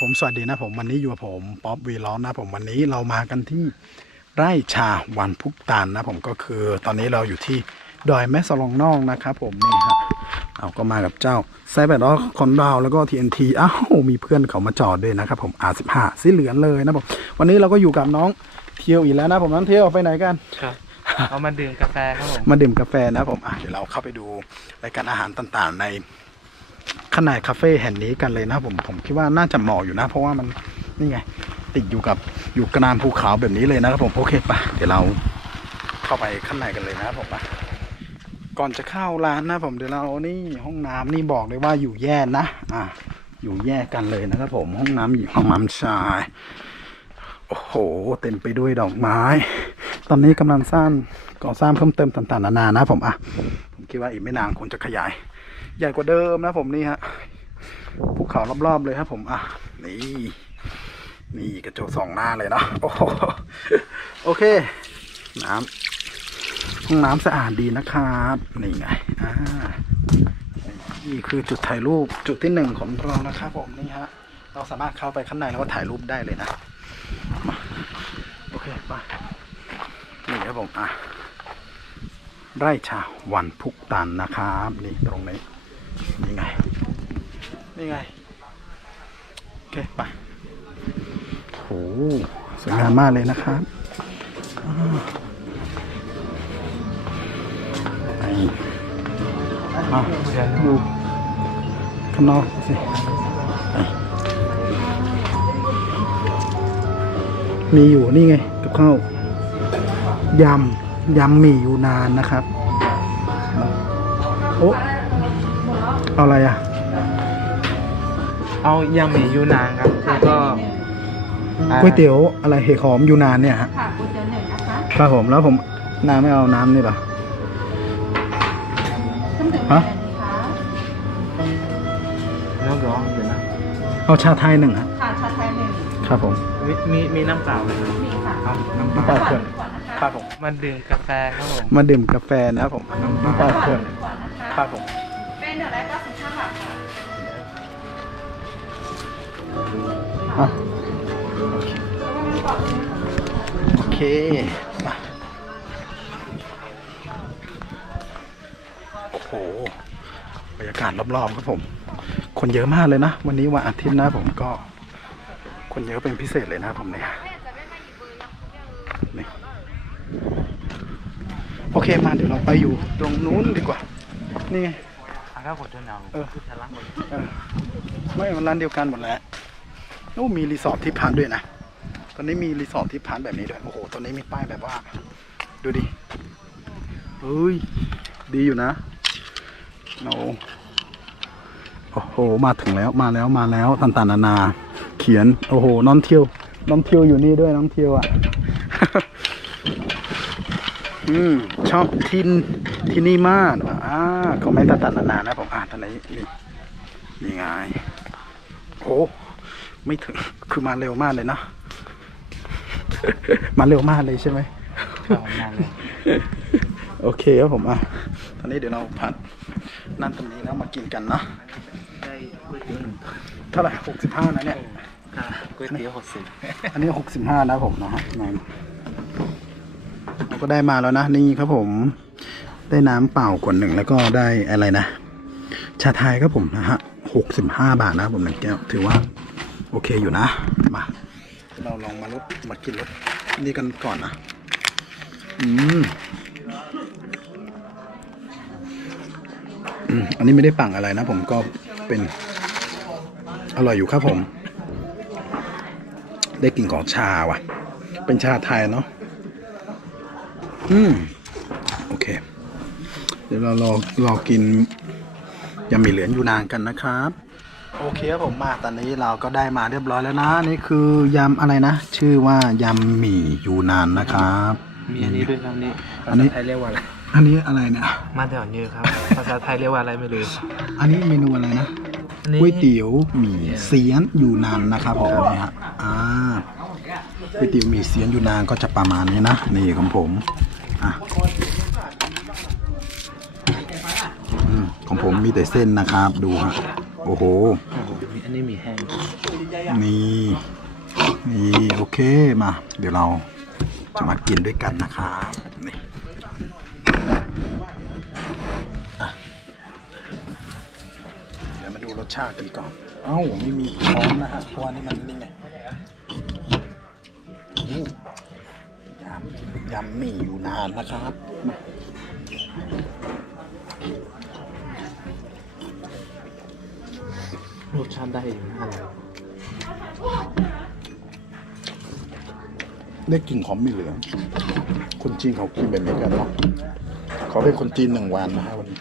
ผม สวัสดีนะผมวันนี้อยู่กับผมป๊อปวีล็อกนะผมวันนี้เรามากันที่ไร่ชาวันพุกตานนะผมก็คือตอนนี้เราอยู่ที่ดอยแม่สลองนอกนะครับผมนี่ฮะเราก็มากับเจ้าไซแบดอคอนดาวแล้วก็ TNT อ้าวมีเพื่อนเขามาจอดด้วยนะครับผม R15 สีเหลืองเลยนะผมวันนี้เราก็อยู่กับน้องเที่ยวอีกแล้วนะผมน้องเที่ยวไปไหนกันครับเอามาดื่มกาแฟครับผมมาดื่มกาแฟนะผมอะเดี๋ยวเราเข้าไปดูรายการอาหารต่างๆ ใน ข้างในคาเฟ่แห่งนี้กันเลยนะผมผมคิดว่าน่าจะเหมาะอยู่นะ เพราะว่ามันนี่ไง ติดอยู่กับอยู่กลางภูเขาแบบนี้เลยนะครับผมโอเคปะเดี๋ยวเราเข้าไปข้างในกันเลยนะครับผมนะก่อนจะเข้าร้านนะผมเดี๋ยวเรานี่ห้องน้ำนี่บอกเลยว่าอยู่แยกนะอะอยู่แยกกันเลยนะครับผมห้องน้ำหญิงห้องน้ำชาย โอ้โห เต็มไปด้วยดอกไม้ ตอนนี้กำลังสร้างก่อสร้างเพิ่มเติมต่างๆนานานะผมอะ ผมคิดว่าอีกไม่นานคงจะขยาย ใหญ่กว่าเดิมนะผมนี่ฮะภูเขารอบๆเลยครับผมอะนี่นี่กระจกสองหน้าเลยเนาะโอ้โหโอเค น้ำห้องน้ำสะอาดดีนะครับนี่ไงอ่านี่คือจุดถ่ายรูปจุดที่หนึ่งของเรานะครับผมนี่ฮะเราสามารถเข้าไปข้างในแล้วก็ถ่ายรูปได้เลยนะโอเคไปนี่ครับผมอะไร่ชาวันพุกตันนะครับ นี่ตรงนี้ นี่ไง นี่ไง โอเคไปโอ้สวยงามมากเลยนะครับอ่านี่มาดูข้างนอกสิมีอยู่นี่ไงกับข้าวยำยำหมี่อยู่นานนะครับ โอ้ เอาอะไรอะ เอายำหมี่ยูนานครับ แล้วก็อ่าก๋วยเตี๋ยวอะไรเห็ดหอมอยู่นานเนี่ยฮะค่ะก๋วยเตี๋ยวหนึ่งนะคะครับผมแล้วผมน้ำไม่เอาน้ำนี่ป่ะ เครื่องดื่มฮะ อะไรดีคะน้องร้องเดี๋ยวนะเอาชาไทยหนึ่งฮะค่ะชาไทยหนึ่งครับผม มีมีมีน้ำเปล่าไหมครับมีค่ะเอาน้ำเปน้ำเปล่าล่า ขวดก่อนนะคะครับผมมาดื่มกาแฟครับผม มาดื่มกาแฟนะครับผมน้ำเปล่าขวดก่อนนะคะครับผม อะแล้วก็มีก่อนด้วยค่ะโอเคมาโอ้โหบรรยากาศรอบๆครับผม คนเยอะมากเลยนะ วันนี้วันอาทิตย์นะผมก็ คนเยอะเป็นพิเศษเลยนะผมเนี่ยนี่โอเคมาเดี๋ยวเราไปอยู่ตรงนู้นดีกว่า นี่ไงอะครับผมจะเอาเออคือจะล้างหมดเออไม่มันร้านเดียวกันหมดแล้ว โอ้มีรีสอร์ทที่พักด้วยนะ ตอนนี้มีรีสอร์ทที่พักแบบนี้ด้วย โอ้โห ตอนนี้มีป้ายแบบว่า ดูดิเฮ้ย ดีอยู่นะเราโอ้โห มาถึงแล้ว มาแล้ว มาแล้วต่างๆนานา เขียน โอ้โห น้องเที่ยว น้องเที่ยวอยู่นี่ด้วย น้องเที่ยวอะ อืม ชอบที่ที่นี่มาก อ่าเขาไม่ต่างๆนานานะผมอ่านตอนนี้นี่นี่ไงโอ้ ไม่ถึงคือมาเร็วมากเลยเนาะมาเร็วมากเลยใช่ไหมครับนานเลยโอเคครับผมอะ ตอนนี้เดี๋ยวเราพัดนั่นตรงนี้แล้วมากินกันเนาะได้ก๋วยเตี๋ยวหนึ่งเท่าไหร่หกสิบห้านะเนี่ยค่ะก๋วยเตี๋ยวหกสิบอันนี้หกสิบห้านะผมนะฮะนั่นเราก็ได้มาแล้วนะ นี่ครับผม ได้น้ำเปล่าขวดหนึ่งแล้วก็ได้อะไรนะ ชาไทยครับผมนะฮะหกสิบห้าบาทนะผมหนึ่งแก้วถือว่า โอเคอยู่นะ มา เราลองมาลดมากินรสนี่กันก่อนนะ อืมอันนี้ไม่ได้ปั่งอะไรนะ ผมก็เป็นอร่อยอยู่ครับผม ได้กลิ่นของชาว่ะ เป็นชาไทยเนาะอืมโอเค เดี๋ยวเรารอรอกินยำหมี่เหลืองยูนานกันนะครับ โอเคครับผมมาตอนนี้เราก็ได้มาเรียบร้อยแล้วนะ นี่คือยำอะไรนะ ชื่อว่ายำหมี่ยูนานนะครับ มีอันนี้ด้วยครับนี่อันนี้ภาษาไทยเรียกว่าอะไรอันนี้อะไรเนี่ยมาแถวนี้ครับภาษาไทยเรียกว่าอะไรไม่รู้อันนี้เมนูอะไรนะอันนี้ก๋วยเตี๋ยวหมี่เสียนยูนานนะครับผมนี่ฮะอ่าก๋วยเตี๋ยวหมี่เสียนยูนานก็จะประมาณนี้นะนี่ของผมอะอืมของผมมีแต่เส้นนะครับดูฮะ โอ้โหโอ้โหมีอันนี้มีแห้ง นี่ นี่ โอเค มา เดี๋ยวเราจะมากินด้วยกันนะครับนี่อะเดี๋ยวมาดูรสชาติกันก่อน เอ้าไม่มีช้อนนะฮะเพราะว่านี่มันนี่ไงอู้ยำยำไม่อยู่นานนะครับ รสชาติได้อยู่นะอร่อยได้กลิ่นของมีเหลือง คนจีนเขากินแบบนี้กันเนาะเขาเป็นคนจีนหนึ่งวันนะฮะวันนี้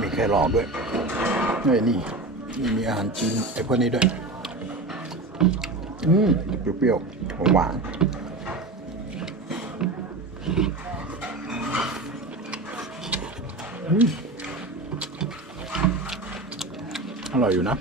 มีแครอทด้วยนี่นี่ มีอาหารจีนไอ้พวกนี้ด้วย อืมเปรี้ยวๆหวานอืม อร่อยอยู่นะ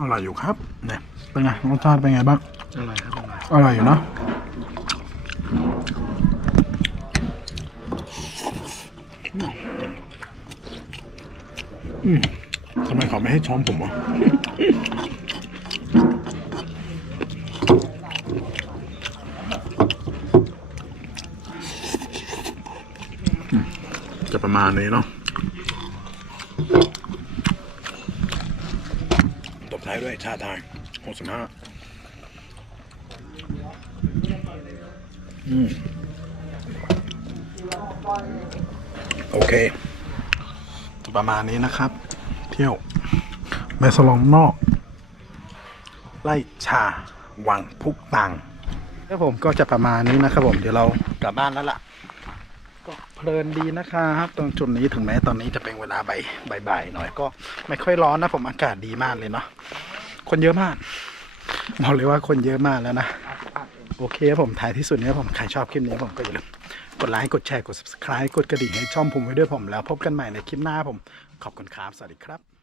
อร่อยอยู่ครับ เนี่ย เป็นไงรสชาติเป็นไงบ้าง อร่อยครับอร่อยอร่อยอยู่เนอะ ทำไมเขาไม่ให้ช้อนผมวะจะประมาณนี้เนาะตบท้ายด้วยชาไทยหกสิบห้าอืมโอเค ประมาณนี้นะครับ เที่ยวแม่สลองนอก ไล่ชา วังพุกตังแล้วผมก็จะประมาณนี้นะครับผมเดี๋ยวเรากลับบ้านแล้วล่ะ ก็เพลินดีนะครับตรงจุดนี้ถึงแม้ตอนนี้จะเป็นเวลาบ่ายบ่ายๆหน่อยก็ไม่ค่อยร้อนนะผมอากาศดีมากเลยเนาะคนเยอะมากบอกเลยว่าคนเยอะมากแล้วนะ โอเคผมท้ายที่สุดนี้ผมใครชอบคลิปนี้ผมก็อย่าลืม กดไลค์กดแชร์กด subscribe กดกระดิ่งให้ช่องผมไว้ด้วยผมแล้วพบกันใหม่ในคลิปหน้าผม ขอบคุณครับ สวัสดีครับ